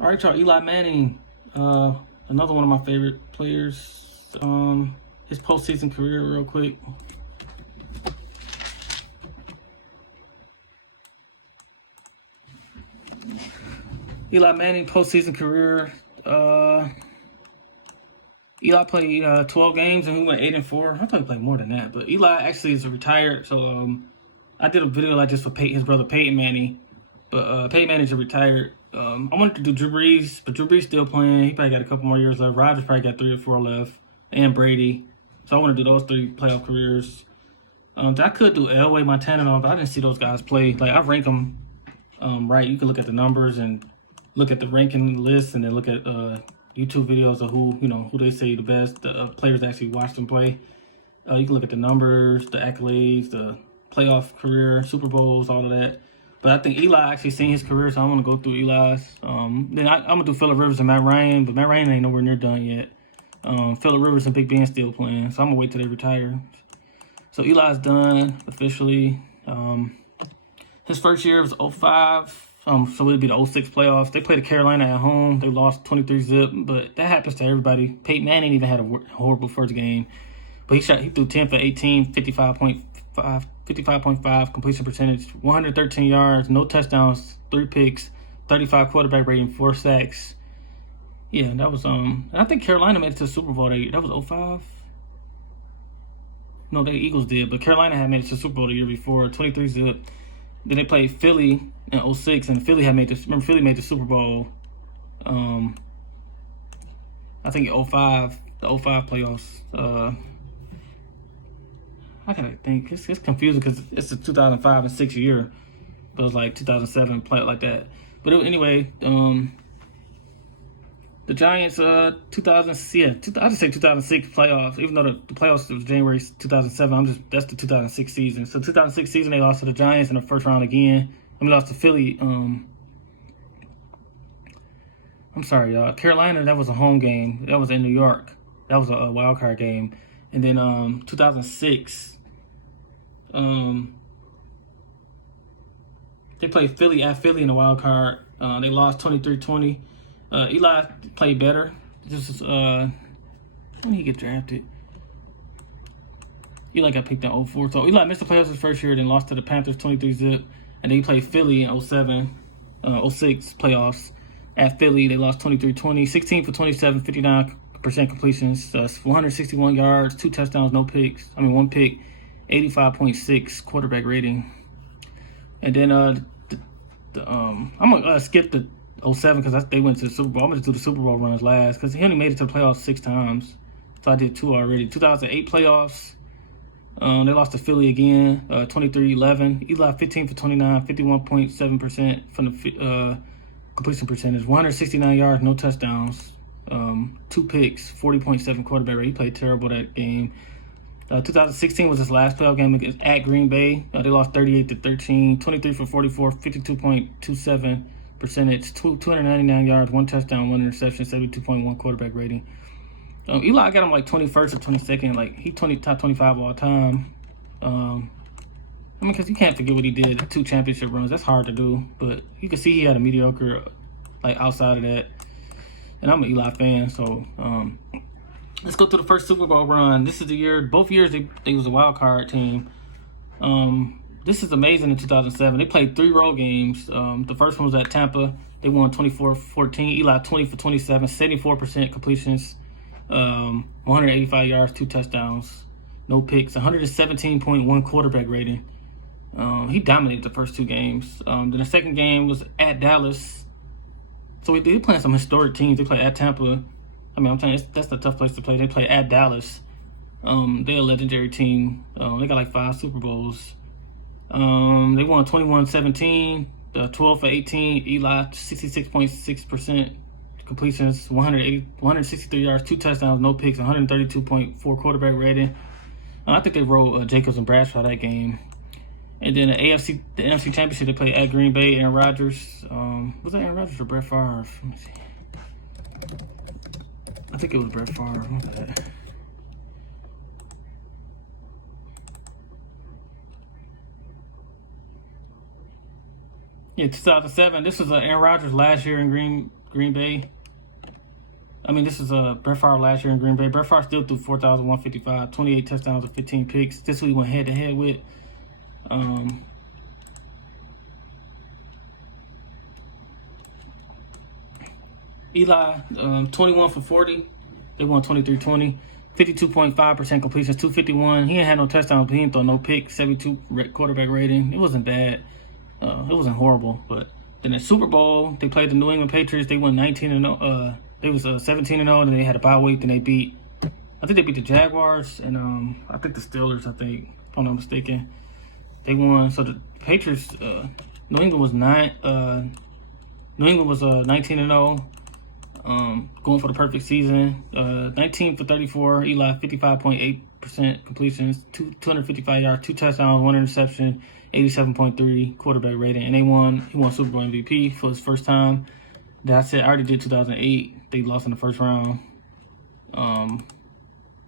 All right, y'all. Eli Manning, another one of my favorite players. His postseason career, real quick. Eli Manning postseason career. Eli played 12 games and he went 8-4. I thought he played more than that, but Eli actually is retired. So I did a video like this for his brother Peyton Manning, but Peyton Manning's retired. I wanted to do Drew Brees, but Drew Brees still playing. He probably got a couple more years left. Rodgers probably got 3 or 4 left, and Brady. So I want to do those 3 playoff careers. I could do Elway, Montana, but I didn't see those guys play. Like I rank them right. You can look at the numbers and look at the ranking list, and then look at YouTube videos of who they say the best. The players that actually watch them play. You can look at the numbers, the accolades, the playoff career, Super Bowls, all of that. But I think Eli actually seen his career, so I'm gonna go through Eli's. Then I'm gonna do Phillip Rivers and Matt Ryan, but Matt Ryan ain't nowhere near done yet. Phillip Rivers and Big Ben still playing, so I'm gonna wait till they retire. So Eli's done officially. His first year was 05. So it'd be the 06 playoffs. They played Carolina at home. They lost 23-zip, but that happens to everybody. Peyton Manning even had a horrible first game. But he threw 10 for 18, 55.5 completion percentage, 113 yards, no touchdowns, 3 picks, 35 quarterback rating, 4 sacks. Yeah, that was and I think Carolina made it to the Super Bowl that year. That was 05. No, the Eagles did, but Carolina had made it to the Super Bowl the year before, 23-zip. Then they played Philly in 06, and Philly had made this. Remember, Philly made the Super Bowl. I think 05, the 05 playoffs. I gotta think. It's confusing because it's the 2005 and 6 year, but it was like 2007 play like that. But anyway, the Giants 2000 I just say 2006 playoffs. Even though the playoffs was January 2007, that's the 2006 season. So 2006 season they lost to the Giants in the first round again. Lost to Philly. I'm sorry, y'all. Carolina, that was a home game. That was in New York. That was a wild card game. And then 2006, they played Philly at Philly in the wild card. They lost 23-20. Eli played better. When did he get drafted? Eli got picked in 04. So Eli missed the playoffs his first year, then lost to the Panthers 23-zip. And then he played Philly in 06 playoffs at Philly. They lost 23-20, 16 for 27, 59% completions, 161 yards, 2 touchdowns, no picks. 1 pick, 85.6 quarterback rating. And then I'm gonna skip the 07 because they went to the Super Bowl. I'm gonna do the Super Bowl runs last because he only made it to the playoffs 6 times. So I did 2 already. 2008 playoffs. They lost to Philly again, 23-11. Eli 15 for 29, 51.7% from the completion percentage, 169 yards, no touchdowns, 2 picks, 40.7 quarterback rate. He played terrible that game. 2016 was his last playoff game at Green Bay. They lost 38-13, 23 for 44, 52.27 percentage, 299 yards, 1 touchdown, 1 interception, 72.1 quarterback rating. Eli got him like 21st or 22nd, like he top 25 all time. Because you can't forget what he did, 2 championship runs. That's hard to do, but you can see he had a mediocre, like outside of that. And I'm an Eli fan, so let's go through the first Super Bowl run. This is the year, both years they was a wild card team. This is amazing in 2007. They played 3 road games. The first one was at Tampa. They won 24-14. Eli 20 for 27, 74% completions. 185 yards, 2 touchdowns, no picks, 117.1 quarterback rating. He dominated the first 2 games. Then the second game was at Dallas. So they playing some historic teams. They play at Tampa. I'm telling you, that's a tough place to play. They play at Dallas. They're a legendary team. They got like 5 Super Bowls. They won 21-17, 12 for 18. Eli 66.6%. completions, 163 yards, 2 touchdowns, no picks, 132.4 quarterback rating. I think they rolled Jacobs and Bradshaw that game. And then the NFC Championship, they played at Green Bay. Aaron Rodgers. Was that Aaron Rodgers or Brett Favre? Let me see. I think it was Brett Favre. Yeah, 2007. This was Aaron Rodgers last year in Green Bay. I mean, this is Brett Favre last year in Green Bay. Brett Favre still threw 4,155, 28 touchdowns and 15 picks. This is who he went head-to-head with. Eli, 21 for 40. They won 23-20. 52.5% completions, 251. He ain't had no touchdowns, but he didn't throw no picks. 72 quarterback rating. It wasn't bad. It wasn't horrible. But then the Super Bowl, they played the New England Patriots. They won 19-0. They was 17-0, and then they had a bye week. Then they beat, I think they beat the Jaguars and I think the Steelers. I think, if I'm not mistaken, they won. So the Patriots, New England was 19-0. Going for the perfect season. 19 for 34. Eli 55.8% completions, 255 yards, 2 touchdowns, 1 interception, 87.3 quarterback rating, and he won Super Bowl MVP for his first time. That's it. I already did 2008. They lost in the first round.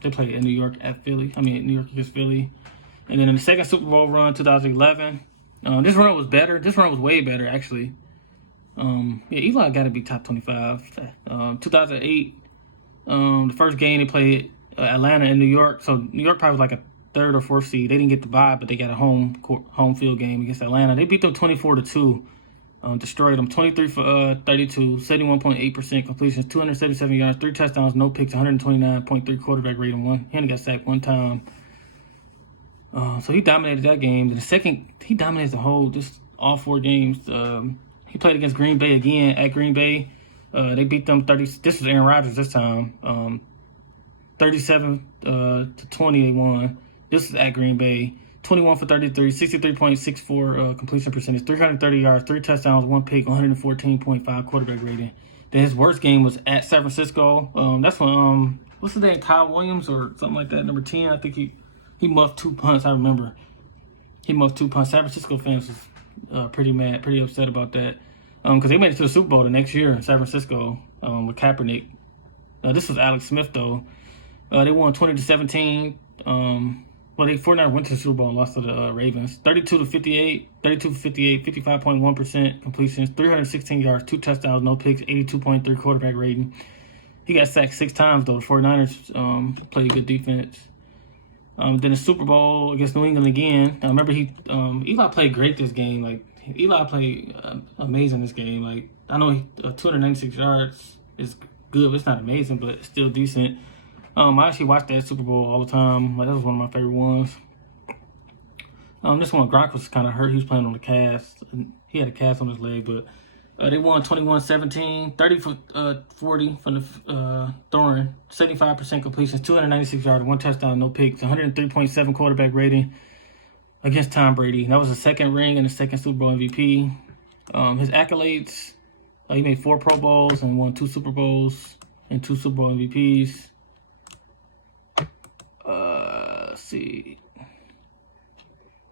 They played in New York at Philly. New York against Philly. And then in the second Super Bowl run, 2011. This run was better. This run was way better, actually. Eli got to be top 25. 2008, the first game they played Atlanta and New York. So New York probably was like a 3rd or 4th seed. They didn't get the bye, but they got a home field game against Atlanta. They beat them 24-2. Destroyed them 23 for 32, 71.8% completions, 277 yards, 3 touchdowns, no picks, 129.3 quarterback rating. He only got sacked 1 time. So he dominated that game. The second, he dominated all 4 games. He played against Green Bay again at Green Bay. They beat them 30. This was Aaron Rodgers this time. 37-20 they won. This is at Green Bay. 21 for 33, 63.64 completion percentage, 330 yards, 3 touchdowns, 1 pick, 114.5 quarterback rating. Then his worst game was at San Francisco. That's when what's his name, Kyle Williams or something like that, number 10. I think he muffed 2 punts. I remember he muffed 2 punts. San Francisco fans was pretty mad, pretty upset about that, because they made it to the Super Bowl the next year in San Francisco with Kaepernick. This was Alex Smith though. They won 20-17. They 49ers went to the Super Bowl and lost to the Ravens. 32-58, 55.1% completions, 316 yards, 2 touchdowns, no picks, 82.3 quarterback rating. He got sacked 6 times though. The 49ers played good defense. Then the Super Bowl against New England again. I remember Eli played great this game. Like Eli played amazing this game. Like I know 296 yards is good, but it's not amazing, but it's still decent. I actually watched that Super Bowl all the time. Like that was one of my favorite ones. This one, Gronk was kind of hurt. He was playing on the cast. He had a cast on his leg, but they won 21-17, 30 for 40 from the throwing, 75% completions, 296 yards, 1 touchdown, no picks, 103.7 quarterback rating against Tom Brady. That was the second ring and the second Super Bowl MVP. His accolades, he made 4 Pro Bowls and won 2 Super Bowls and 2 Super Bowl MVPs. Let's see.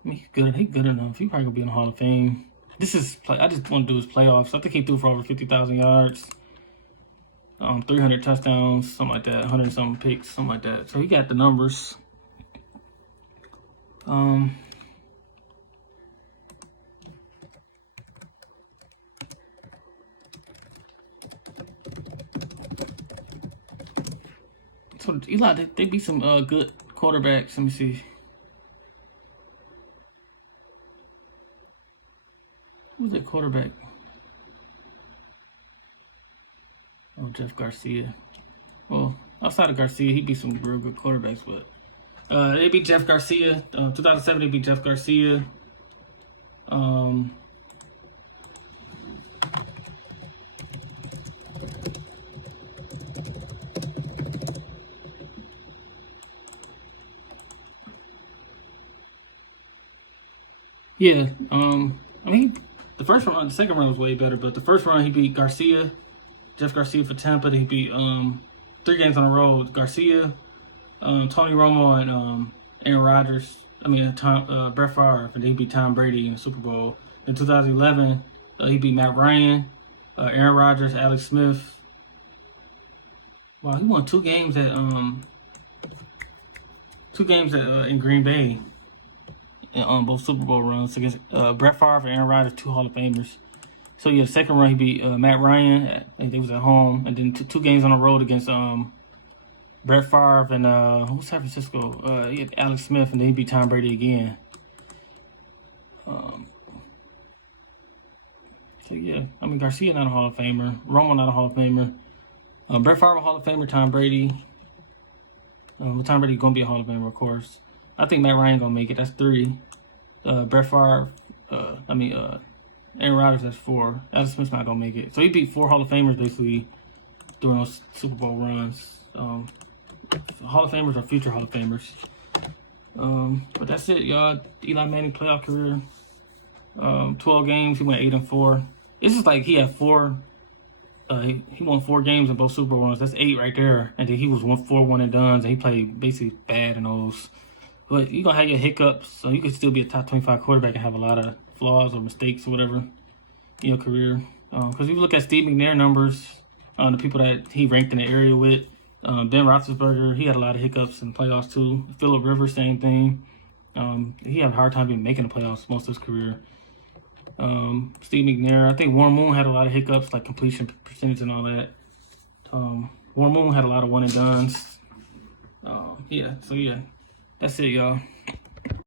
He's good enough. He probably gonna be in the Hall of Fame. I just want to do his playoffs. I think he threw for over 50,000 yards, 300 touchdowns, something like that, 100 something picks, something like that. So he got the numbers. So Eli, they beat some good quarterbacks. Let me see. Who's that quarterback? Oh, Jeff Garcia. Well, outside of Garcia, he beat some real good quarterbacks, but they beat Jeff Garcia. 2007, they beat Jeff Garcia. Yeah, the first round, the second round was way better, but the first round he beat Garcia, Jeff Garcia for Tampa. Then he beat 3 games on a row with Garcia, Tony Romo, and Aaron Rodgers. Brett Favre, and he beat Tom Brady in the Super Bowl. In 2011, he beat Matt Ryan, Aaron Rodgers, Alex Smith. Wow, he won 2 games at in Green Bay. On both Super Bowl runs against Brett Favre and Aaron Rodgers, 2 Hall of Famers. So yeah, the second run he beat Matt Ryan. I think they was at home, and then two games on the road against Brett Favre and who's San Francisco? He had Alex Smith, and then he beat Tom Brady again. So yeah, I mean Garcia not a Hall of Famer, Romo not a Hall of Famer, Brett Favre a Hall of Famer, Tom Brady. Tom Brady gonna be a Hall of Famer, of course. I think Matt Ryan gonna make it. That's 3. Brett Favre, Aaron Rodgers, that's 4. Alex Smith's not gonna make it. So he beat 4 Hall of Famers basically during those Super Bowl runs. Hall of Famers or future Hall of Famers. But that's it, y'all. Eli Manning playoff career. 12 games, he went 8-4. It's just like he had 4. He won 4 games in both Super Bowl runs. That's 8 right there. And then he was 4 one and dones, and he played basically bad in those. But you're gonna have your hiccups, so you could still be a top 25 quarterback and have a lot of flaws or mistakes or whatever in your career. Because if you look at Steve McNair numbers, the people that he ranked in the area with, Ben Roethlisberger, he had a lot of hiccups in the playoffs too. Phillip Rivers, same thing. He had a hard time even making the playoffs most of his career. Steve McNair, I think Warren Moon had a lot of hiccups, like completion percentage and all that. Warren Moon had a lot of one and dones. Yeah, so yeah, that's it, y'all.